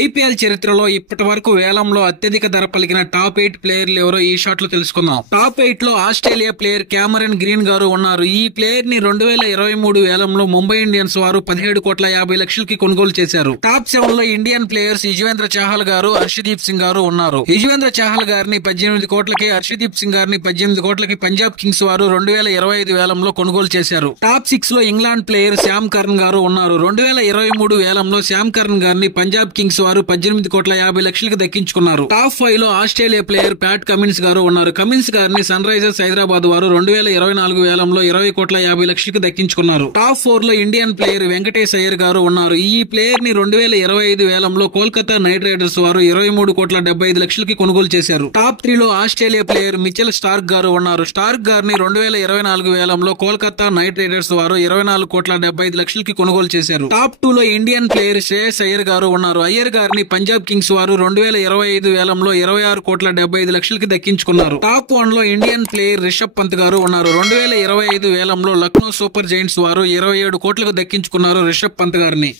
IPL చరిత్రలో ఇప్పటి వరకు వేలంలో అత్యధిక ధర పలికిన టాప్ 8 ప్లేయర్లు ఎవరో ఈ షాట్ లో తెలుసుకుందాం. టాప్ 8 లో ఆస్ట్రేలియా ప్లేయర్ క్యామరన్ గ్రీన్ గారు ఉన్నారు. ఈ ప్లేయర్ ని 2023 వేలంలో ముంబై ఇండియన్స్ వారు 17,50,00,000కి కొనుగోలు చేశారు. టాప్ 7 లో ఇండియన్ ప్లేయర్స్ యుజ్వేంద్ర చాహల్ గారు, హర్షదీప్ సింగ్ గారు ఉన్నారు. యుజ్వేంద్ర చాహల్ గారిని 18 కోట్లకి, హర్షదీప్ సింగ్ గారిని 18 కోట్లకి పంజాబ్ కింగ్స్ వారు 2025 వేలంలో కొనుగోలు చేశారు. టాప్ 6 లో ఇంగ్లాండ్ ప్లేయర్ శామ్ కర్న్ గారు ఉన్నారు. 2023 వేలంలో శామ్ కర్న్ గారిని పంజాబ్ కింగ్స్ వారు 18,50,00,000కి దక్కించుకున్నారు. టాప్ 5 లో ఆస్ట్రేలియా ప్లేయర్ ప్యాట్ కమిన్స్ గారు ఉన్నారు. కమిన్స్ గారిని సన్ రైజర్స్ హైదరాబాద్ వారు 2024 వేలంలో 20,50,00,000కి దక్కించుకున్నారు. టాప్ 4 లో ఇండియన్ ప్లేయర్ వెంకటేష్ అయ్యర్ గారు ఉన్నారు. ఈ ప్లేయర్ ని 2025 వేలంలో కోల్కతా నైట్ రైడర్స్ వారు 23,75,00,000కి కొనుగోలు చేశారు. టాప్ 3 లో ఆస్ట్రేలియా ప్లేయర్ మిచెల్ స్టార్క్ గారు ఉన్నారు. స్టార్క్ గారిని 2024 వేలంలో కోల్కతా నైట్ రైడర్స్ వారు 24,75,00,000కి కొనుగోలు చేశారు. టాప్ 2 లో ఇండియన్ ప్లేయర్ శ్రేయస్ అయ్యర్ గారు ఉన్నారు. అయ్యర్ గారిని పంజాబ్ కింగ్స్ వారు 2025 వేలంలో 26,75,00,000కి దక్కించుకున్నారు. టాప్ 1 లో ఇండియన్ ప్లేయర్ రిషబ్ పంత్ గారు ఉన్నారు. 2025 వేలంలో లక్నో సూపర్ జైంట్స్ వారు 27 కోట్లకు దక్కించుకున్నారు రిషబ్ పంత్ గారిని.